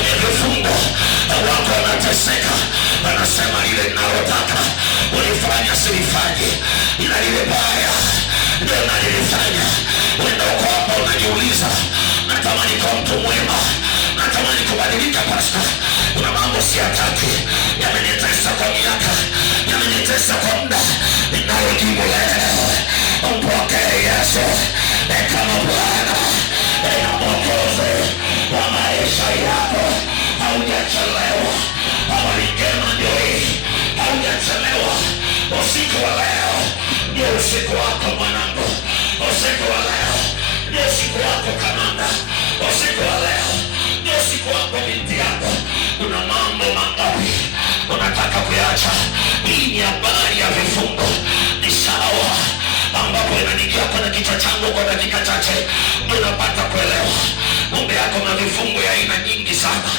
kwenye vifungo, wako wanateseka, wanasema lile ninalotaka ulifanya silifanye, ila lile baya ndio nalilifanya. Wenda uko hapa unajiuliza, natamani kwa mtu mwema, natamani kubadilika pasta, kuna mambo siyataki, yamenitesa kwa miaka, yamenitesa kwa muda. Ninalojibu leo, umpokee Yesu kama Bwana na Mwokozi wa maisha yako. Haujachelewa, habari njema ndio hii, haujachelewa. Usiku wa leo ndio usiku wako mwanangu, usiku wa leo ndio usiku wako kamanda, usiku wa leo ndio usiku wako binti yako. Kuna mambo mangapi unataka kuyacha? Hii ni habari ya vifungo, ni sawa ambapo inanikia kwenye kichwa changu kwa dakika chache, unapata kuelewa. Mungu yako na vifungo ya aina nyingi sana.